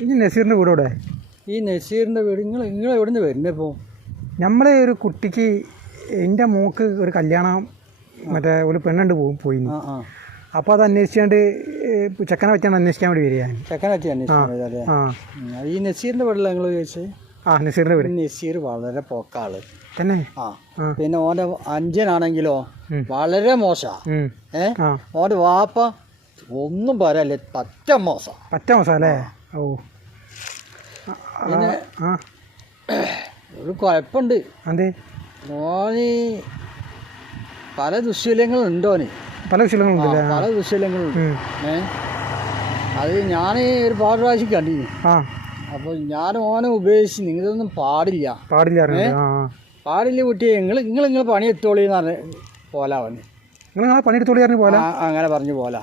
ഈ നസീറിന്റെ വീട് ഇവിടെ ഈ നസീറിന്റെ വീട് നിങ്ങൾ നിങ്ങൾ എവിടെ നിന്ന് വരുന്നത് ഇപ്പോൾ നമ്മളെ ഒരു കുട്ടിക്ക് എന്റെ മോക്ക് ഒരു കല്യാണം മറ്റേ ഒരു പെണ്ണുണ്ട് പോകും പോയി അപ്പോൾ അത് അന്വേഷിച്ചാണ്ട് ചെക്കനെ പറ്റിയാണ് അന്വേഷിക്കാൻ വേണ്ടി വരിക ചെക്കനെ ചെക്കനാറ്റി അന്വേഷിക്കാൻ ഈ നസീറിന്റെ വീട്ടിൽ നിങ്ങൾ ചോദിച്ചത് ആ നസീറിന്റെ വീട്. നസീർ വളരെ പോക്കാൾ. തന്നെ? ആ. പിന്നെ ഓന്റെ അഞ്ചനാണെങ്കിലോ വളരെ മോശ. ഏ? ഓന്റെ വാപ്പ ഒന്നും പറയല്ലേ പറ്റ മോശ. പറ്റ മോശം അല്ലേ? ഓ ആ, ഒരു കുഴപ്പമുണ്ട്. അതെ. ഓന് പല ദുശ്ശീലങ്ങളും ഉണ്ടോന് പല ആ പല ദുശ്ശീലങ്ങളുണ്ട്. ഏ? അത് ഞാൻ ഒരു പാട് പ്രാവശ്യം കണ്ടിരുന്നു. ആ. അപ്പോൾ ഞാൻ മോനെ ഉപയോഗിച്ച് നിങ്ങളിതൊന്നും പാടില്ല. പാടില്ല. പാടില്ല കുട്ടിയെ. നിങ്ങൾ നിങ്ങൾ നിങ്ങൾ പണി എത്തോളിന്ന് പറഞ്ഞ പോലാ പറഞ്ഞു നിങ്ങൾ പണിയെടുത്തോളി പോലെ? അങ്ങനെ പറഞ്ഞു പോലെ.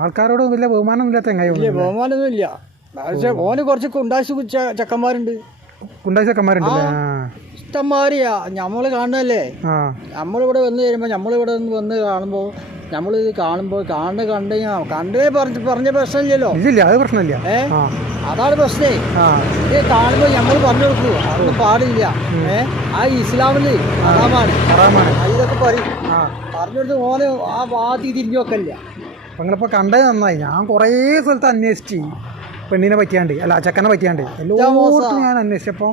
ആൾക്കാരോട് വലിയ ബഹുമാനം ഇല്ലാത്ത എങ്ങായി വലിയ ബഹുമാനമൊന്നും ഇല്ല പക്ഷേ ഓന് കുറച്ച് കുണ്ടാശി ചക്കന്മാരുണ്ട്. കുണ്ടാശി ചക്കന്മാരുണ്ട് ഇഷ്ടംമാരിയാ. ഞമ്മൾ കാണുന്നല്ലേ നമ്മളിവിടെ വന്ന് കഴിയുമ്പോ നമ്മളിവിടെ വന്ന് കാണുമ്പോ നമ്മൾ ഇത് കാണുമ്പോൾ കാണുന്ന കണ്ടു കണ്ടേ പറഞ്ഞ പറഞ്ഞ പ്രശ്നമില്ലല്ലോ. ഇല്ല അത് പ്രശ്നമില്ല. ഏ? അതാണ് പ്രശ്നേ. ഇത് കാണുമ്പോൾ നമ്മൾ പറഞ്ഞു കൊടുക്കൂ. അതൊന്നും പാടില്ല. ഏ? ആ ഇസ്ലാമിൽ ഹറാമാണ് ഇതൊക്കെ പറയും. ആ. പറഞ്ഞു കൊടുത്ത് ഓന് ആ വാതി തിരിഞ്ഞു വെക്കല്ല നിങ്ങളിപ്പോ കണ്ടേ നന്നായി. ഞാൻ കുറേ സ്ഥലത്ത് അന്വേഷിച്ച്. പെണ്ണിനെ പറ്റിയാണ്ട് അല്ല ചെക്കനെ പറ്റിയാണ്ട് എല്ലാവർക്കും ഞാൻ അന്വേഷിച്ചപ്പോൾ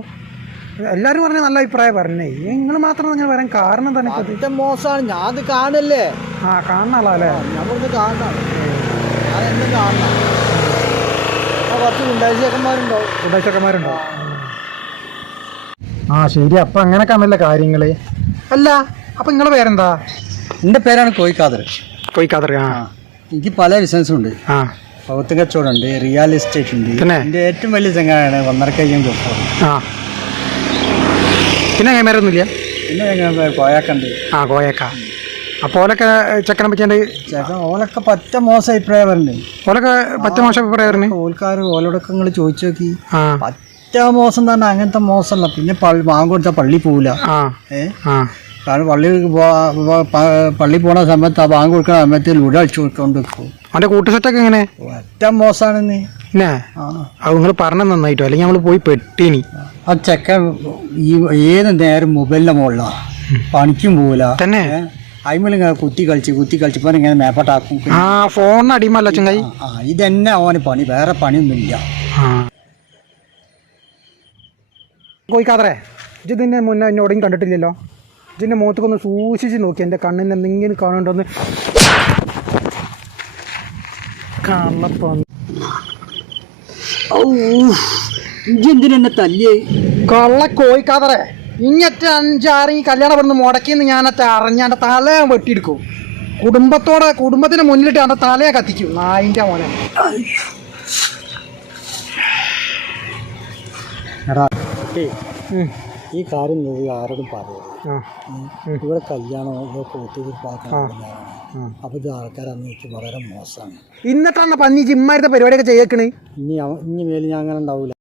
എല്ലാവരും പറഞ്ഞ നല്ല അഭിപ്രായം പറഞ്ഞേ. നിങ്ങൾ മാത്രം നിങ്ങൾ വരാൻ കാരണം തന്നെ? മോശമാണ്. ഞാൻ അത് കാണല്ലേ ആ കാണുന്ന ആളാ അല്ലേ കാണണം ഞാൻ എന്നും കാണണം ആ കുറച്ച് ചെക്കന്മാരുണ്ടാവും ശരി. അപ്പം അങ്ങനെയൊക്കെ ആണല്ലേ കാര്യങ്ങൾ അല്ല അപ്പം നിങ്ങളെ പേരെന്താ? എന്റെ പേരാണ് കോയിക്കാതർ കോയിക്കാതർ ആ. എനിക്ക് പല ബിസിനസ്സും ഉണ്ട്. ആ. പൗത്ത് കച്ചവടമുണ്ട് റിയൽ എസ്റ്റേറ്റ് ഉണ്ട്. തന്നെ? എന്റെ ഏറ്റവും വലിയ ചങ്ങാണ് ഒന്നരക്കയ്യും കൊപ്പം ആ. പിന്നെ കൈമാരൊന്നുമില്ല പിന്നെ ഞങ്ങൾ കോയാക്കുണ്ട് ആ കോയക്ക. അപ്പോൾ ഓലൊക്കെ ചെക്കനെ പറ്റിയാണ്ട് ചേട്ടൻ ഓലൊക്കെ പറ്റ മോശം അഭിപ്രായം പറഞ്ഞു ഓലൊക്കെ പറ്റ മോശം അഭിപ്രായം ഓൽക്കാർ ഓലോടൊക്കെ നിങ്ങൾ ചോദിച്ചു നോക്കി. ആ. പറ്റ മോശം തന്നെ അങ്ങനത്തെ മോശമല്ല. പിന്നെ പള്ളി മാങ്ങ കൊടുത്താൽ പള്ളി പോവില്ല ആ. ഏ ആ. കാരണം പള്ളി പോ- പോ- പ- പള്ളി പോണ സമയത്ത് ആ ബാങ്ക് കൊടുക്കുന്ന സമയത്ത് ലുട അടിച്ചു കൊടുക്കൊണ്ട് അവന്റെ കൂട്ടുസെറ്റൊക്കെ എങ്ങനെ? ഒറ്റ മോശമാണെന്ന് ആ. അത് നിങ്ങൾ പറഞ്ഞ നന്നായിട്ടോ? അല്ലെങ്കിൽ നമ്മൾ പോയി പെട്ടിനി. ആ ചെക്കൻ ഈ ഏത് നേരം മൊബൈലിന്റെ മുകളിലാണ് പണിക്കും പോവില്ല തന്നെ? അയിമലിങ്ങനെ കുത്തി കളിച്ച് കുത്തി കളിച്ചപ്പോൾ ഇങ്ങനെ മേപ്പട്ടാക്കും. ആ ഫോണിന് അടിമല്ല ചങ്ങായി ആ ഇതന്നെ അവന് പണി. വേറെ പണിയൊന്നുമില്ല. കോയിക്കാതറേ ഇതിന് മുന്നേ എന്നോടെയും കണ്ടിട്ടില്ലല്ലോ? ഇതിന്റെ മുഖത്തൊക്കെ സൂക്ഷിച്ച് നോക്കി. എന്റെ കണ്ണിന് എന്തെങ്കിലും കാണുന്നുണ്ടോന്ന്. കള്ളപ്പോ ഇഞ്ചെന്തിനെന്നെ തല്ലിയേ? കള്ള കോയിക്കാതറേ ഇങ്ങറ്റ അഞ്ചാറ് ഈ കല്യാണം പെടുന്ന മുടക്കിന്ന് ഞാനറ്റ അറിഞ്ഞ തല വെട്ടിയെടുക്കും. കുടുംബത്തോടെ കുടുംബത്തിന് മുന്നിലിട്ട് അവന്റെ തലയെ കത്തിക്കും. നായിന്റെ മോനെ. എടാ. ഈ കാര്യം നീ ആരോടും പറയരുത്. ഇവിടെ കല്യാണം ഇവിടെ കൂട്ടിപ്പാക്കാൻ അപ്പൊ ഇത് ആൾക്കാരന്ന് വെച്ച് വളരെ മോശമാണ്. ഇന്നത്തെ പന്നി ജിമ്മാരുടെ പരിപാടിയൊക്കെ ചെയ്യക്കണേ? ഇനി ഇനി മേലെ ഞാൻ അങ്ങനെ ഉണ്ടാവില്ല